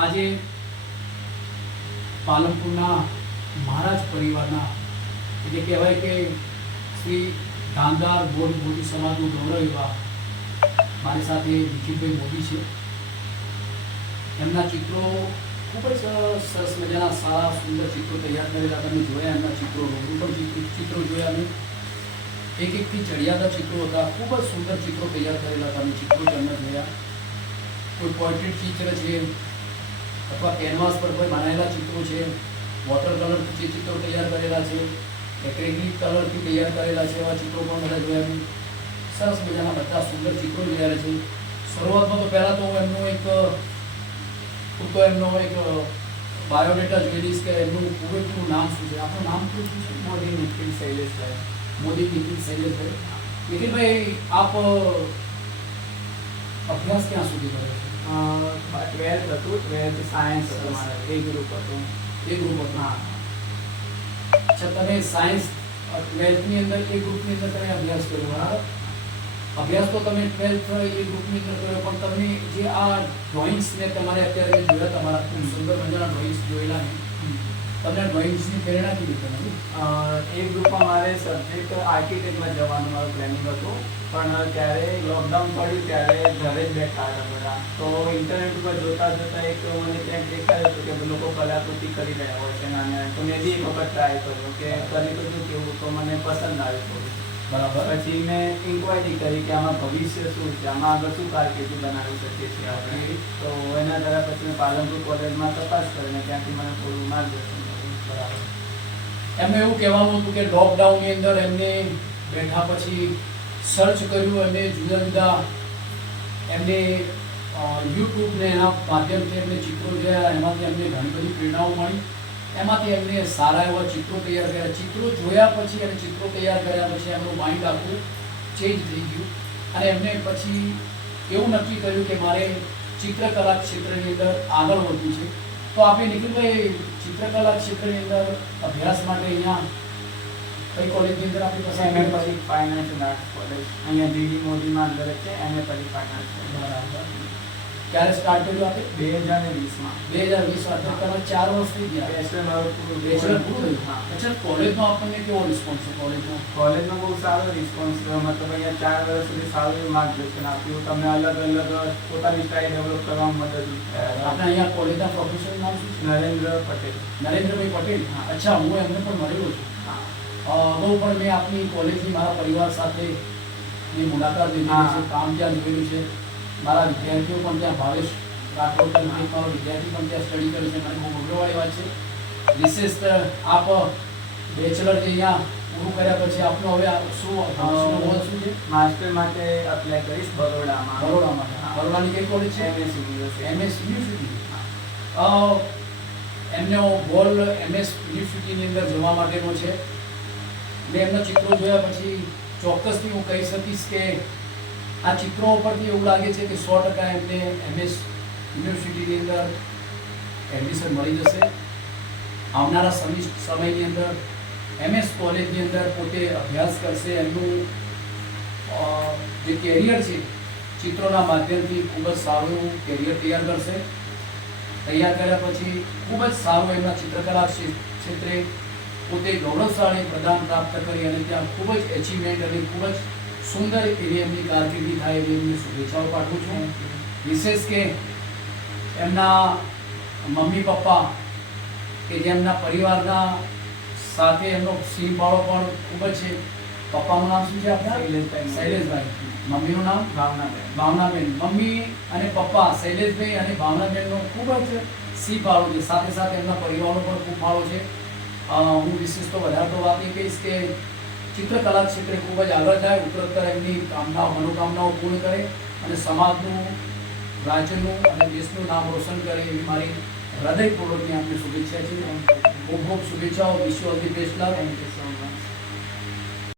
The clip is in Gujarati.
આજે પાલનપુરના મહારાજ પરિવારના એટલે કહેવાય કે શ્રી ધાંધાર મોદી સમાજનું ગૌરવ એવા મારી સાથે નિખિલભાઈ મોદી છે. એમના ચિત્રો ખૂબ જ સરસ મજાના સારા સુંદર ચિત્રો તૈયાર કરેલા તમે જોયા. એમના ચિત્રો રૂબરૂ પણ ચિત્રો જોયા અમે. એક એકથી ચડિયાતા ચિત્રો હતા. ખૂબ જ સુંદર ચિત્રો તૈયાર કરેલા તમે ચિત્રો તેમના જોયા. કોઈ પોર્ટ્રેટ ચિત્ર છે અથવા કેનવાસ પર કોઈ બનાવેલા ચિત્રો છે, વોટર કલરથી જે ચિત્રો તૈયાર કરેલા છે, એક્રેલિક કલરથી તૈયાર કરેલા છે એવા ચિત્રો પણ બધા જોયા. સરસ મજાના બધા સુંદર ચિત્રો જોયા છે. શરૂઆતમાં તો પહેલાં તો એમનો એક બાયોડેટા જોઈ લઈશ કે એમનું પૂરેપૂરું નામ શું છે. આપણું નામ શું છે? મોદી નિખિલ શૈલેષભાઈ. મોદી નિખિલ શૈલેષભાઈ. નિખિલભાઈ, આપ અભ્યાસ ક્યાં સુધી કર્યો છે? 12th હતું. 12th સાયન્સ હતું મારે. એ ગ્રુપ હતું. એ ગ્રુપ હતું. હા. અચ્છા, તમે સાયન્સ 12thની અંદર એ ગ્રુપની અંદર તમે અભ્યાસ કર્યો, બરાબર? અભ્યાસ તો તમે 12th એ ગ્રુપની અંદર કર્યો, પણ તમને જે આ ડ્રોઈંગ્સ ને તમારે અત્યારે મેં જોયા, તમારા ખૂબ સુંદર મજાના ડ્રોઈંગ્સ જોયેલા ને, તમને ડ્રોઈંગ્સની પ્રેરણા કેવી હતી? એ ગ્રુપમાં મારે સબ્જેક્ટ આર્કિટેક્ટમાં જવાનું મારું પ્લાનિંગ હતું, પણ ત્યારે લોકડાઉન પડ્યું ત્યારે ઘરે જ બેઠા હતા બધા. તો ઇન્ટરનેટ ઉપર જોતાં એક મને ક્યાંક દેખાયું હતું કે લોકો કલાકૃતિ કરી રહ્યા હોય છે નાના. તો મેં બી એક વખત ટ્રાય કર્યો કે કરી તો શું કેવું, તો મને પસંદ આવ્યું થોડું. બરાબર. પછી મેં ઇન્ક્વાયરી કરી કે આમાં ભવિષ્ય શું છે, આમાં આગળ શું કારકિર્દી બનાવી શકીએ છીએ આપણે. તો એના દ્વારા પછી મેં પાલનપુર કોલેજમાં તપાસ કરીને ત્યાંથી મને થોડું માર્ગદર્શન મળ્યું. બરાબર. એમને એવું કહેવાનું હતું કે લોકડાઉનની અંદર એમને બેઠા પછી સર્ચ કર્યું, એમને જુદા જુદા એમને યુટ્યુબને એના માધ્યમથી એમને ચિત્રો જોયા, એમાંથી એમને ઘણી બધી પ્રેરણાઓ મળી. એમાંથી એમને સારા એવા ચિત્રો તૈયાર કર્યા. ચિત્રો જોયા પછી અને ચિત્રો તૈયાર કર્યા પછી એમનું માઇન્ડ આખું ચેન્જ થઈ ગયું અને એમને પછી એવું નક્કી કર્યું કે મારે ચિત્રકલા ક્ષેત્રની અંદર આગળ વધવું છે. તો આપણે નિખિલભાઈ, ચિત્રકલા ક્ષેત્રની અંદર અભ્યાસ માટે અહીંયા કઈ કોલેજની અંદર આપણી પાસે? MA Parikh fine and arts college અહીંયા જીડી મોદીમાં અંદર છે. MA Parikh fine arts. બરાબર. ક્યારે સ્ટાર્ટ કર્યું આપણે? 2020માં. 2020 તમે 4 વર્ષ થઈ ગયા. બેચલર મારું બેચલર પૂરું થયું. હા. અચ્છા, કોલેજમાં આપણને કેવો રિસ્પોન્સ છે? કોલેજમાં બહુ સારો રિસ્પોન્સ રહ્યો. મતલબ અહીંયા 4 વર્ષ સુધી સારું એવું માર્ગદર્શન આપ્યું. તમને અલગ અલગ પોતાની સ્ટાઇલ ડેવલપ કરવામાં મદદ. આપણે અહીંયા કોલેજના પ્રોફેસર નામ શું છે? નરેન્દ્ર પટેલ. નરેન્દ્રભાઈ પટેલ. અચ્છા, હું એમને પણ મળેલો છું. અગાઉ પણ મેં આપની કોલેજની મારા પરિવાર સાથે ની મુલાકાત લીધી છે, કામ ત્યાં જોયેલું છે. મારા વિદ્યાર્થીઓ પણ ત્યાં, ભાવેશ રાઠોડ કરીને મારો વિદ્યાર્થી પણ ત્યાં સ્ટડી કરે છે. મને બહુ ગૌરવવાળી વાત છે. વિશેષ આપ બેચલર જે અહીંયા પૂરું કર્યા પછી આપનો હવે શું છે? માસ્ટર માટે અપ્લાય કરીશ બરોડામાં. બરોડામાં. બરોડાની કઈ કોલેજ છે? MS university. MS university. એમનો ગોલ એમએસ યુનિવર્સિટીની અંદર જવા માટેનો છે. મેં એમના ચિત્રો જોયા પછી ચોક્કસથી હું કહી શકીશ કે આ ચિત્રો ઉપરથી એવું લાગે છે કે 100% એમને એમએસ યુનિવર્સિટીની અંદર એડમિશન મળી જશે. આવનારા સમયની અંદર એમએસ કોલેજની અંદર પોતે અભ્યાસ કરશે. એમનું જે કેરિયર છે ચિત્રોના માધ્યમથી ખૂબ જ સારું કેરિયર તૈયાર કરશે. તૈયાર કર્યા પછી ખૂબ જ સારું એમના ચિત્રકલા ક્ષેત્રે પોતે ગૌરવશાળી પ્રદાન પ્રાપ્ત કરી અને ત્યાં ખૂબ જ એચિવમેન્ટ અને ખૂબ જ સુંદર એવી એમની કારકિર્દી થાય એવી એમની શુભેચ્છાઓ પાઠવું છું. વિશેષ કે એમના મમ્મી પપ્પા કે જેમના પરિવારના સાથે એમનો સિંહફાળો પણ ખૂબ જ છે. પપ્પાનું નામ શું છે આપણા? શૈલેષભાઈ. મમ્મીનું નામ? ભાવનાબેન. મમ્મી અને પપ્પા શૈલેષભાઈ અને ભાવનાબેનનો ખૂબ જ સિંહફાળો છે. સાથે સાથે એમના પરિવારનો પણ ખૂબ ફાળો છે. હું વિશેષ તો વધારે તો વાત એ કહીશ કે ચિત્રકલા ક્ષેત્રે ખૂબ જ આગળ જાય, ઉત્તરોત્તર એમની મનોકામનાઓ પૂર્ણ કરે અને સમાજનું, રાજ્યનું અને દેશનું નામ રોશન કરે એવી મારી હૃદયપૂર્વકની આપની શુભેચ્છા છે. ખૂબ ખૂબ શુભેચ્છાઓ. વિશ્વ all the best. Thank you so much.